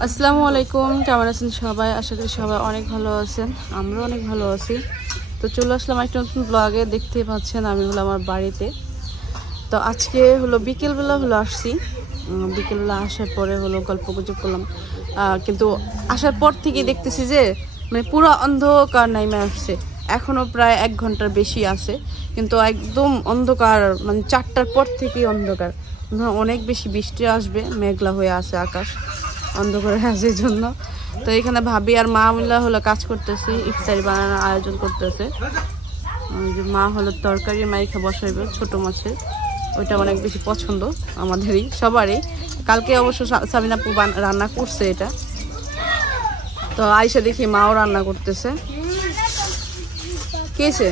আসসালামু আলাইকুম, কেমন আছেন সবাই? আশা করি সবাই অনেক ভালো আছেন, আমরা অনেক ভালো আছি। তো চলে আসলাম একটা নতুন ব্লগে। দেখতেই পাচ্ছেন আমি হলো আমার বাড়িতে। তো আজকে হলো বিকেলবেলা আসছি। বিকেলবেলা আসার পরে হলো গল্প গুজব করলাম, কিন্তু আসার পর থেকে দেখতেছি যে মানে পুরো অন্ধকার নাইমে আসছে। এখনও প্রায় 1 ঘন্টার বেশি আছে, কিন্তু একদম অন্ধকার, মানে 4টার পর থেকেই অন্ধকার। অনেক বেশি বৃষ্টি আসবে, মেঘলা হয়ে আছে আকাশ, অন্ধকারে আছে এই জন্য। তো এখানে ভাবি আর মা মিলা হলো কাজ করতেছে, ইফতারি বানানোর আয়োজন করতেছে। যে মা হলো তরকারি মাইখা বসাইবে ছোট মাছের, ওইটা অনেক বেশি পছন্দ আমাদেরই সবারই। কালকে অবশ্য সাবিনা আপু রান্না করছে এটা, তো আইসা দেখি মাও রান্না করতেছে। কেছে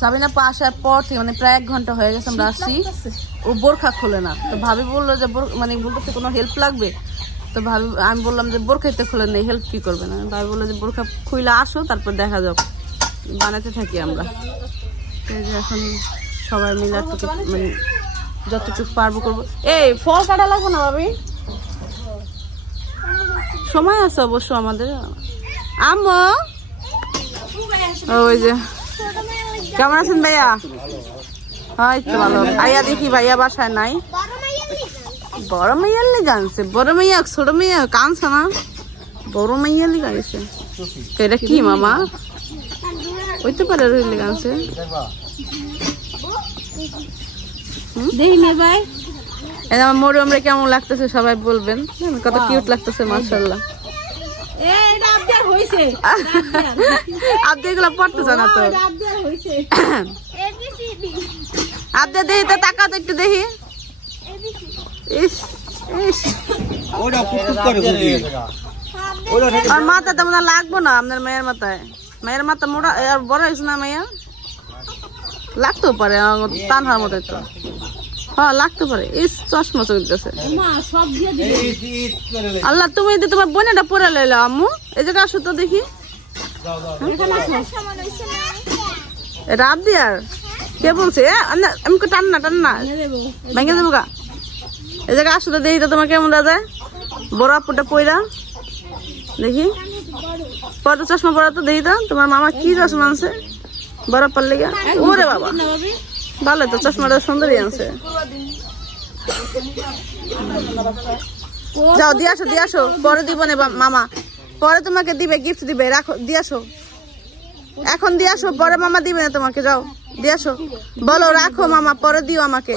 সাবিনা আপু আসার পর থেকে মানে প্রায় 1 ঘন্টা হয়ে গেছে আমরা আসছি, ও বোরখা খোলে না। তো ভাবি বললো যে মানে বলতেছে কোনো হেল্প লাগবে। তো ভাবি, আমি বললাম যে বোরখাতে খোলে নেই, হেল্প কি করবে না। ভাবি বললো যে বোরখা খুইলে আসো, তারপর দেখা যাক, বানাতে থাকি আমরা। এই যে এখন সবাই মিলে একটু মানে যতটুকু পারবো করবো। এই ফল কাটা লাগবো না ভাবি, সময় আছে অবশ্য আমাদের। আম্মু ওই যে কেমন আছেন ভাইয়া? হয়তো ভালো। আইয়া দেখি ভাইয়া বাসায় নাই। বড় মাইয়ালি গানছে, বড় মাইয়া ছোট মাইয়া কানছে না, বড় মাইয়ালি গাইছে। এটা কি মামা হইতে পারে রইলে গানছে। ভাই আমার মরিয়মরে কেমন লাগতেছে সবাই বলবেন, কত কিউট লাগতেছে মাশাআল্লাহ। আপনি এগুলো পড়তেছ না তো? আপনি দেখি তো, টাকা তো একটু দেখি। আর মাথা তেমন লাগবো না আপনার মেয়ের মাথায়। মেয়ের মাথা মোটা বড় হয়েছে না, মেয়ে লাগতেও পারে তানহার মতো তো। হ্যাঁ লাগতে পারে। ইস চশমা চলতেছে। আল্লাহ, তুমি যদি তোমার বোনেটা পরে লইলো আম্মু, এই জায়গায় আসো তো দেখি। রাত দিয়ার কে বলছে? আমি টান্না ভেঙে দেবো গা। এই জায়গায় আসো তো দেখি তো তোমার কেমন দাদা বড় আপুটা পয়রা দেখি। পরে চশমা পরা তো দেখি তো তোমার মামা কি চশমা আনছে বড় পারলে গা। ওরে বাবা ভালো তো, চশমাটা সুন্দরই আনছে। যাও দিয়ে আসো, পরে দিব না মামা, পরে তোমাকে দিবে, গিফট দিবে, রাখো দিয়ে আসো। এখন দিয়ে আসো, পরে মামা দিবে না তোমাকে। যাও দিয়ে আসো, বলো রাখো মামা, পরে দিও আমাকে।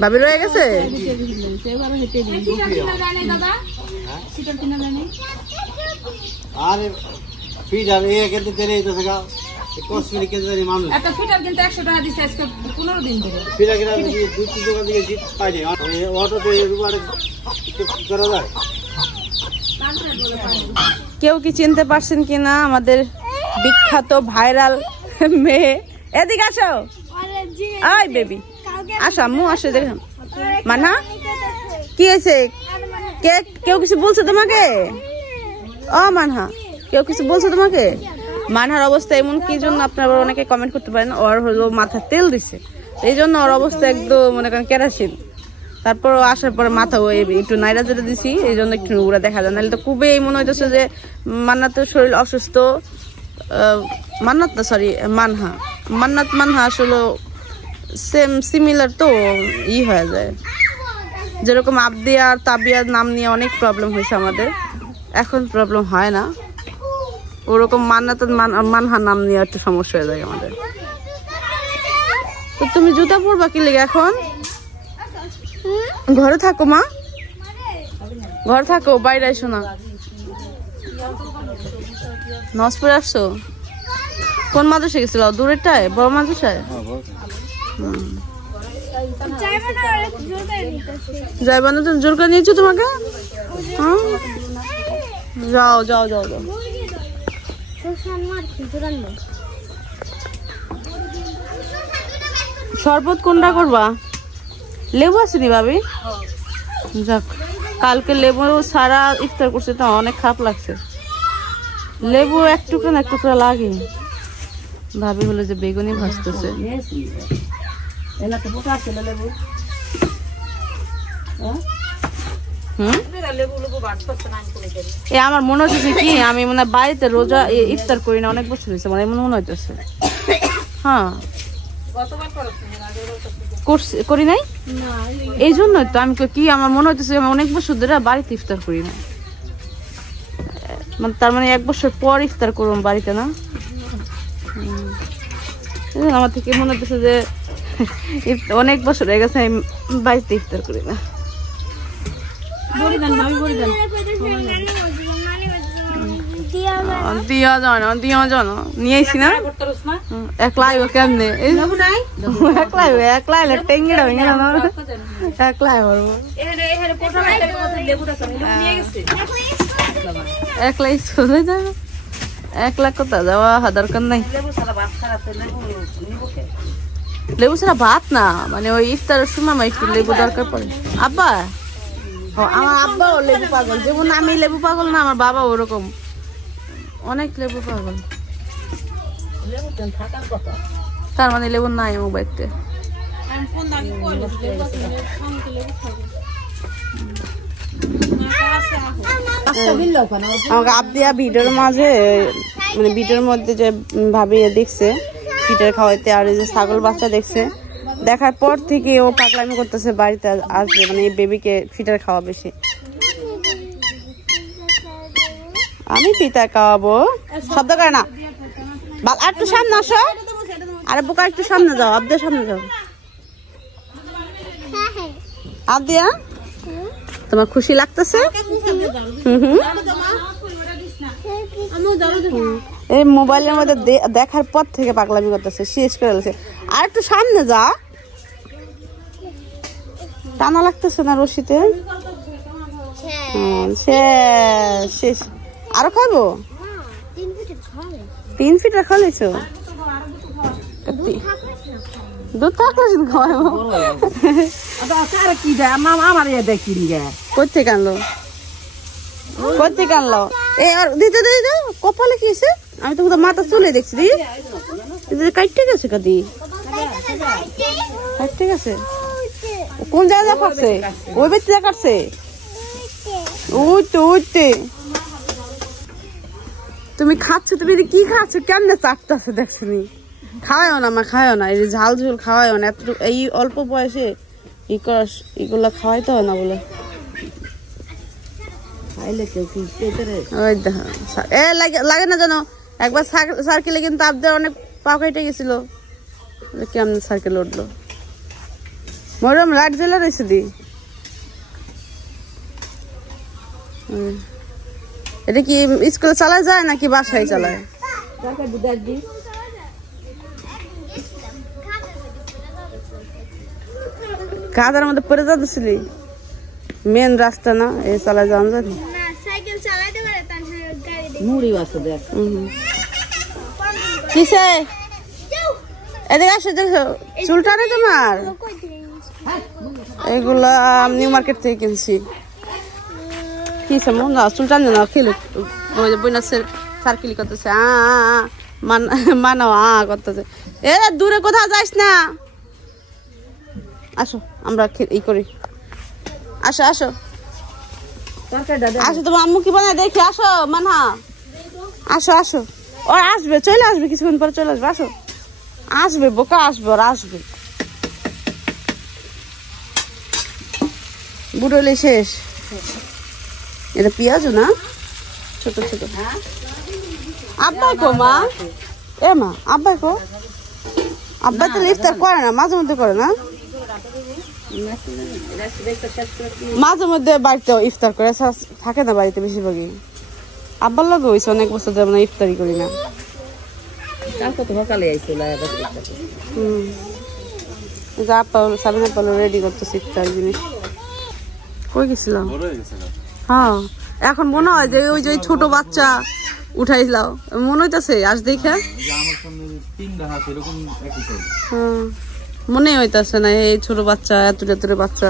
ভাবি রয়ে গেছে। কেউ কি চিনতে পারছেন কিনা আমাদের বিখ্যাত ভাইরাল মেয়ে? এদিকে আসো, আই বেবি আসো, আম্মু আসো। দেখুন মানহা কি হয়েছে? কেউ কিছু বলছে তোমাকে? ও মানহা, কেউ কিছু বলছে তোমাকে? মানহার অবস্থা এমন কি জন্য আপনারা অনেকে কমেন্ট করতে পারেন, ওর হলো মাথা তেল দিছে, এই জন্য ওর অবস্থা একদম মনে করেন কেরাসিন। তারপর আসার পরে মাথা একটু নাইরা যেতে দিছি, এই জন্য একটু উড়া দেখা যায়। নাহলে তো খুবই মনে হইতেছে যে মান্নাতের শরীর অসুস্থ। মানহা আসলে সেম সিমিলার তো ই হয়ে যায়। যেরকম আবদিয়া আর তাবিয়ার নাম নিয়ে অনেক প্রবলেম হয়েছে আমাদের, এখন প্রবলেম হয় না। ওরকম মানহা নাম নিয়ে একটু সমস্যা হয়ে যায় আমাদের। তো তুমি জুতা পরবা কি লেগে? এখন ঘরে থাকো মা, ঘরে থাকো, বাইরে এসো না। নজ পরে আসছো? কোন মাদ্রাসায় গেছিল? দূরেরটায়, বড় মাদ্রাসায়? যাইবা না? জোর করে নিয়েছো তোমাকে? যাও যাও যাও যাও। শরবত কোনটা করবা? লেবু আছে নি ভাবি? যাক, কালকে লেবু সারা ইফতার করছে তো অনেক খারাপ লাগছে। লেবু এক টুকরা না এক টুকরা লাগে। ভাবি হলো যে বেগুনি ভাজতেছে। আমার মনে হচ্ছে কি আমি মানে বাড়িতে রোজা ইফতার করি না, অনেক বছর হয়েছে, মানে মনে হইতেছে। হ্যাঁ করি নাই, এই জন্যই তো আমি কি আমার মনে হইতেছে আমি অনেক বছর ধরে বাড়িতে ইফতার করি না, মানে তার মানে 1 বছর পর ইফতার করুন বাড়িতে না। আমার থেকে মনে হচ্ছে যে অনেক বছর হয়ে গেছে আমি বাড়িতে ইফতার করি না। দিয়া জানো নিয়ে আইসি না একলাই কেমনে একলাই টেঙ্গিটা ভেঙে একলাই করবো একলাই চলে যাবো, 1 লাখ কোথা যাওয়া দরকার নাই। লেবু ছাড়া ভাত না, মানে ওই ইফতারের সময় আমার একটু লেবু দরকার পড়ে। আব্বা আমার আব্বাও লেবু পাগল, যেমন আমি লেবু পাগল না, আমার বাবা ওরকম অনেক লেবু পাগল। তার মানে লেবু নাই ও বাড়িতে। আমাকে আবদিয়া ভিডিওর মাঝে মানে ভিডিওর মধ্যে যে ভাবি দেখছে ফিটার খাওয়াইতে, আর এই যে ছাগল বাচ্চা দেখছে, দেখার পর থেকে ও পাগলামি করতেছে বাড়িতে আসবে, মানে এই বেবিকে ফিটার খাওয়া বেশি। আমি পিতা খাওয়াবো, শব্দ করে না। আর একটু সামনে আসো, আরে বোকা একটু সামনে যাও, আবদিয়া সামনে যাও। আবদিয়া তোমার খুশি লাগতেছে? এই মোবাইলের মধ্যে দেখার পর থেকে পাগলামি করতেছে, শেষ করে ফেলছে। আর একটু সামনে যা, টানা লাগতেছে না রশিতে? শেষ। আরো খাবো? 3 ফিট খাওয়াইছো? দুধ থাকলে খাওয়াবো। কোথেকে আনলো? কোথেকে আনলো? এই আর দিতে দিতে কপালে কি হয়েছে? আমি তো মাথা চলে দেখছি দি কাটতে গেছে কাদি, কাটতে গেছে। কোন জায়গা কাটছে? ওই ব্যক্তি কাটছে। উঠতে তুমি খাচ্ছ, তুমি কি খাচ্ছ? কেমনে চাটতেছে দেখছিনি? খাওয়াও না মা, খাওয়াও না, এই ঝাল ঝোল খাওয়াও না। এই অল্প বয়সে এগুলা খাওয়াইতে হয় না বলে। লাগে না জানো, একবার সার্কেলে কিন্তু আপনাদের অনেক পা কেটে গেছিল, কেমন সার্কেল উঠলো। মরম লাইট জ্বলে রয়েছে দি। এটা কি স্কুলে চালায় যায় নাকি বাসায় চালায়? কাদার মধ্যে পড়ে যাচ্ছিলি, মেন রাস্তা না, এই চালায় যাওয়া যায় না। কিসে এদিকে আসো, দেখো চুলটা নেই তোমার? এগুলা নিউ মার্কেট থেকে কিনছি। কিসে মন না চুলটা না খেলে বইনাসের সার্কেল করতেছে, মানাও করতেছে। এ দূরে কোথাও যাস না, আসো আমরা ই করি। আসো আসো আসো, তোমার আম্মু কি বানায় দেখি। আসো মানহা, আসো আসো। ও আসবে, চলে আসবে, কিছুক্ষণ পরে চলে আসবে। আসো, আসবে বোকা, আসবে ওরা আসবে। বুড়োলে শেষ। এটা পেঁয়াজও না, ছোট ছোট। আব্বাই কো মা? এ মা আব্বাই কো? আব্বাই তো ইফতার করে না, মাঝে মধ্যে করে না, মাঝে মধ্যে বাড়িতে ইফতার করে, থাকে না বাড়িতে বেশিরভাগই। আব্বার লগে হয়েছে অনেক বছর ধরে মানে ইফতারি করি না। সাবিনা পালো রেডি করতেছি ইফতার জিনিস। কই গেছিলাম? হ্যাঁ এখন মনে হয় যে ওই যে ছোট বাচ্চা উঠাইলাম, মনে হইতেছে আজ দেখে মনে হইতেছে না এই ছোট বাচ্চা, এত বাচ্চা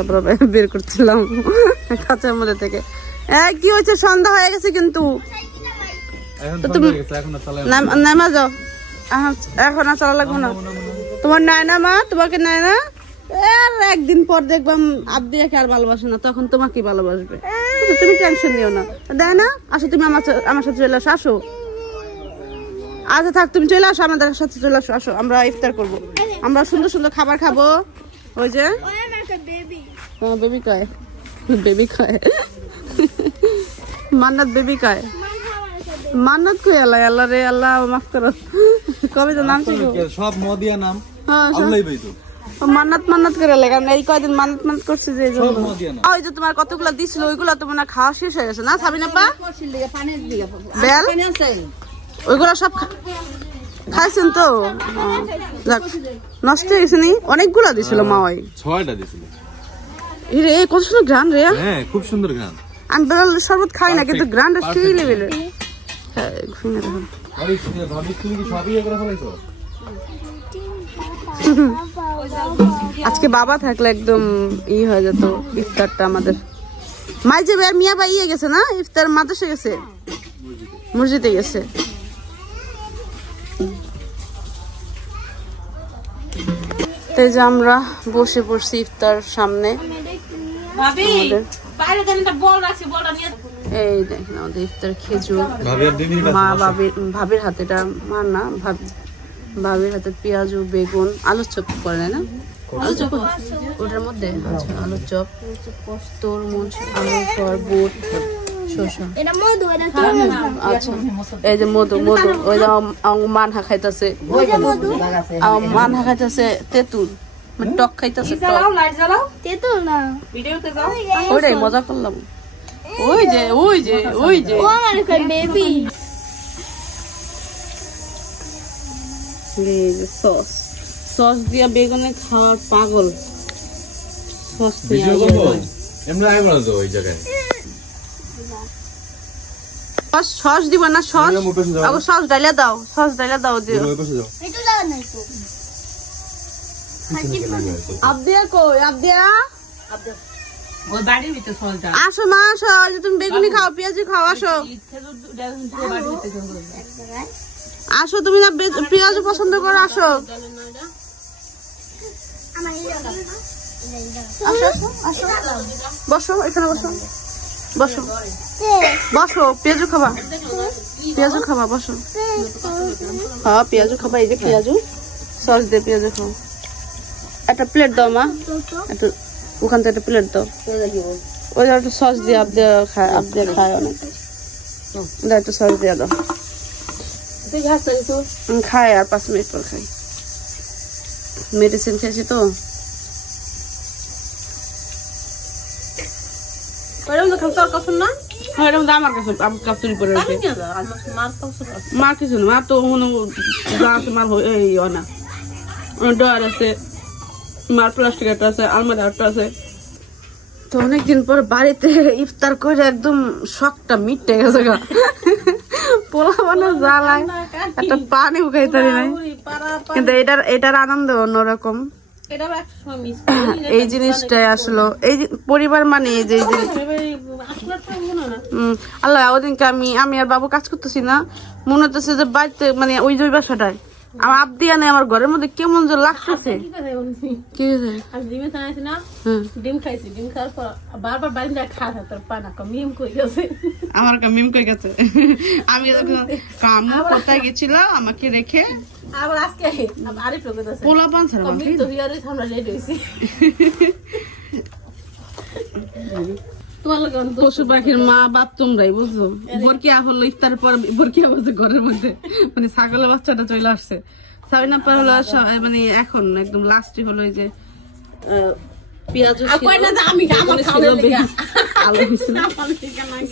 বের করছিলাম কাঁচার মধ্যে থেকে। কি হয়েছে? সন্ধ্যা হয়ে গেছে কিন্তু নামা যাও, এখন আর চালা লাগবো না। তোমার নাই না মা, তোমাকে নাই না, আর একদিন পর দেখবাম আব্দিয়াকে আর ভালোবাসে না, তখন তোমাকে ভালোবাসবে। তুমি টেনশন নিও না, দেয় না? আসো তুমি আমার সাথে চলে আসো। আসো, আচ্ছা থাক, তুমি চলে আসো, আমাদের সাথে চলে আসো। আসো, আমরা ইফতার করবো, আমরা সুন্দর সুন্দর খাবার খাবো। ওই যে বেবি কয়, বেবি কয়, মান্নাত বেবি কয়, মান্নাত কই আল্লাহ, আল্লাহ রে আল্লাহ মাফ করো। কবে তো নাম ছিল সব মদিয়া নাম, মান্নাত মান্নাত করে লাগে। এই কয়দিন মান্নাত মান্নাত করছে যে, ওই যে তোমার কতগুলো দিছিল ওইগুলো তো মনে খাওয়া শেষ হয়ে গেছে না সাবিনা পা? বেল ওইগুলো সব খাইছেন তো? নষ্ট হয়ে গেছে নি? অনেকগুলো দিছিল মা, ওই 6টা দিছিল। রে কত সুন্দর গ্রান রে, হ্যাঁ খুব সুন্দর গ্রান। আমি বেল শরবত খাই না, কিন্তু গ্রানটা সেই লেভেলের। আজকে বাবা থাকলে একদম ই হয়ে যেত ইফতারটা আমাদের। মাই যে মিয়া ভাই ইয়ে গেছে না, ইফতার মাদ্রাসা গেছে, মসজিদে গেছে। তাই যে আমরা বসে পড়ছি ইফতার সামনে। এই দেখেন আমাদের ইফতার খেজুর, মা ভাবির হাতে, এটা মা না ভাবির হাতে পেঁয়াজ ও বেগুন, আলুর চপ করে না, আলু চপ ওটার মধ্যে। আচ্ছা, আলুর চপ, তরমুজ, আলুর পর বুট, শসা। আচ্ছা, এই যে মধু, মধু ওই যে মানহা খাইতেছে, মানহা খাইতেছে তেঁতুল, টক খাইতেছে, ওইটাই মজা করলাম। ওই যে ওই যে ওই যে সস, সস দিয়া বেগুনে খাওয়ার পাগল। সস সস দিব না, সস সস ডাইলা দাও, সস ডাইলা দাও। আবদিয়া কই? আবদিয়া আসো মা, আসো। তুমি বেগুনি খাও, পেঁয়াজি খাও, আসো আসো। তুমি না পেঁয়াজ পছন্দ করো, আসো বসো, এখানে বসো, বসো বসো। পেঁয়াজু খাবা, পেঁয়াজু খাবা, বসো। হ্যাঁ পেঁয়াজু খাবা, এই যে পেঁয়াজু, সস দিয়ে পেঁয়াজু খাও। একটা প্লেট দাও মা, একটা ওখান থেকে একটা প্লেট দাও। ওই একটু সস দিয়ে আবদিয়া খায়, আবদিয়া খায় অনেক, একটু সস দিয়ে দাও। খায় আর 5 মিনিট পর খাই, মেডিসিন খেয়েছি তো। আমার কাছে চুরি করে মার কিছু না, মার তো যা আছে মার না, ডয়ার আছে, মার প্লাস্টিক একটা আছে, আলমারি একটা আছে। তো অনেকদিন পর বাড়িতে ইফতার করে একদম শখটা মিটে গেছে গা। পোলা মানে জ্বালায় একটা পানি উঠাইতে নাই, কিন্তু এটার আনন্দ অন্যরকম। এই জিনিসটাই আসলো, এই পরিবার মানে এই যে আল্লাহ। ওদিনকে আমি আর বাবু কাজ করতেছি না, মনে হতেছে যে বাড়িতে মানে ওই যে বাসাটায় আমার আবদিয়া নেই, আমার ঘরের মধ্যে কেমন যে লাগতেছে। আমার মিম কই গেছে, আমি কাম কোথায় গেছিলাম আমাকে রেখে পোলা পান ছাড়া পশু পাখির মা বাপ তোমরাই বুঝছো। বরকিয়া হলো ইফতার পর, বরকিয়া বলছে ঘরের মধ্যে মানে ছাগলের বাচ্চাটা চলে আসছে। সাবিনা পর হলো মানে এখন একদম লাস্টই হলো এই যে পেঁয়াজ,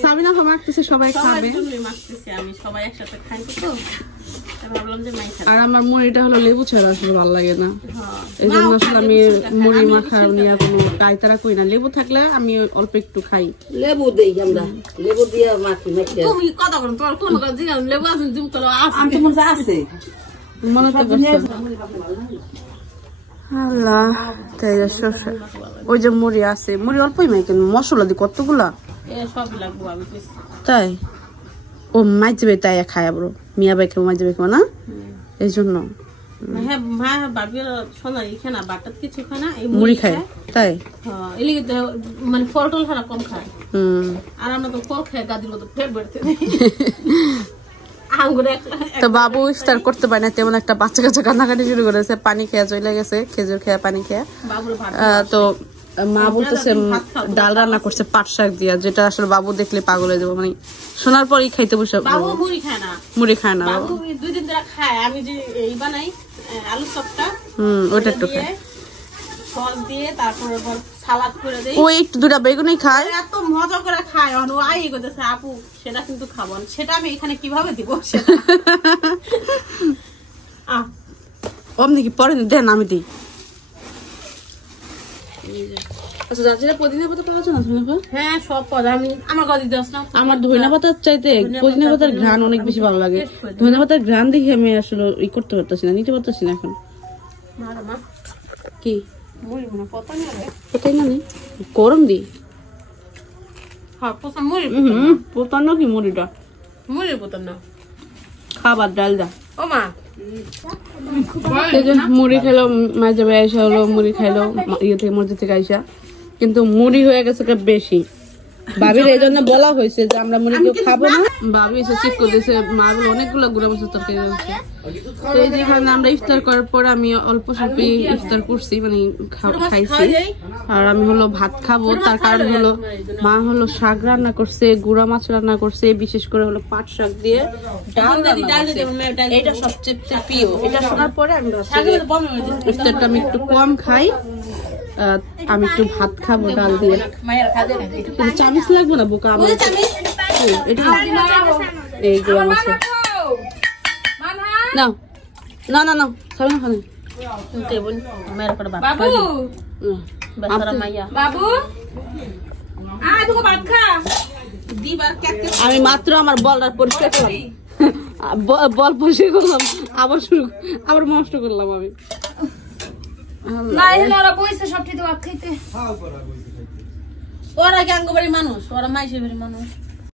সাবিনা মাখতেছে, সবাই খাবে, আর আমার মুড়িটা হলো লেবু ছাড়া আসলে ভালো লাগে না, এই জন্য আসলে আমি মুড়ি মাখা নিয়ে কোনো কায়তারা কই না। লেবু থাকলে আমি অল্প একটু খাই, লেবু দেই আমরা, লেবু দিয়ে মাখি। তুমি কথা বলো, তোমার কোন কথা দিলাম লেবু আছে, তুমি তো আছে মনে তো আল্লাহ। তাই শসা, ওই যে মুড়ি আছে, মুড়ি অল্পই মাই, কেন মশলা দি কতগুলা, তাই ও মাছ যাবে তাই খায় আবার মিয়া ভাই খেয়ে মাছ যাবে না এই জন্য হ্যাঁ হ্যাঁ বাবি শোনা এখানে না বাটাত কিছু খায় না এই মুড়ি খায় তাই হ্যাঁ এলিগে মানে ফল টল খানা কম খায় আর আমরা তো ফল খাই গাদির মতো পেট বেরতে তো বাবু ইফতার করতে পারে না তেমন একটা বাচ্চা কাচ্চা কান্নাকাটি শুরু করেছে পানি খেয়ে চলে গেছে খেজুর খেয়ে পানি খেয়ে তো মা বলতেছে ডাল রান্না করছে পাট শাক দিয়া যেটা আসলে বাবু দেখলে পাগল হয়ে যাবো মানে শোনার পরই খাইতে বসে মুড়ি খায় না বাবু 2 দিন ধরে খায় আমি যে এই বানাই আলু চপটা ওটা একটু খায় সস দিয়ে তারপরে সালাদ করে দেই ও একটু দুটা বেগুনই খায় এত মজা করে খায় ও আই কইতেছে আপু সেটা কিন্তু খাবো না সেটা আমি এখানে কিভাবে দিব সেটা অমনি কি পরে দেন আমি দিই আচ্ছা যাচ্ছে পুদিনা পাতা পাওয়া যায় না হ্যাঁ সব পদ আমি আমার গদি দাও না আমার ধনিয়া পাতার চাইতে পুদিনা পাতার ঘ্রাণ অনেক বেশি ভালো লাগে ধনিয়া পাতার ঘ্রাণ দেখে আমি আসলে ই করতে পারতেছি না নিতে পারতেছি না এখন কি মুড়ি না পতা নেই পতাই না নেই গরম দি হ্যাঁ পতা মুড়ি পতানো কি মুড়িটা মুড়ি পতা না খাবার ডাল দা ও মা মুড়ি খেলো মাঝে আইসা হলো মুড়ি খাইলো ইয়ে থেকে মসজিদ থেকে আইসা কিন্তু মুড়ি হয়ে গেছে বেশি ভাবির এই জন্য বলা হয়েছে যে আমরা মুড়ি কেউ খাবো না ভাবি এসে চেক করতেছে মা বলে অনেকগুলো গুঁড়া মশলা তরকারি রয়েছে তো এই যেখানে আমরা ইফতার করার পর আমি অল্প স্বল্প ইফতার করছি মানে খাইছি আর আমি হলো ভাত খাবো তার কারণ হলো মা হলো শাক রান্না করছে গুঁড়া মাছ রান্না করছে বিশেষ করে হলো পাট শাক দিয়ে ডাল এটা সবচেয়ে প্রিয় এটা শোনার পরে আমি ইফতারটা আমি একটু কম খাই আমি একটু ভাত খাবো ডাল দিয়ে চামিচ লাগবো না বোকা আমার এই গুঁড়া মাছ না না না না খাবে না খাবে আমি মাত্র আমার বলটা পরিষ্কার করলাম বল পরিষ্কার করলাম আবার নষ্ট করলাম আমি ওরা গাঙ্গবাড়ি মানুষ ওরা মাইসের বাড়ি মানুষ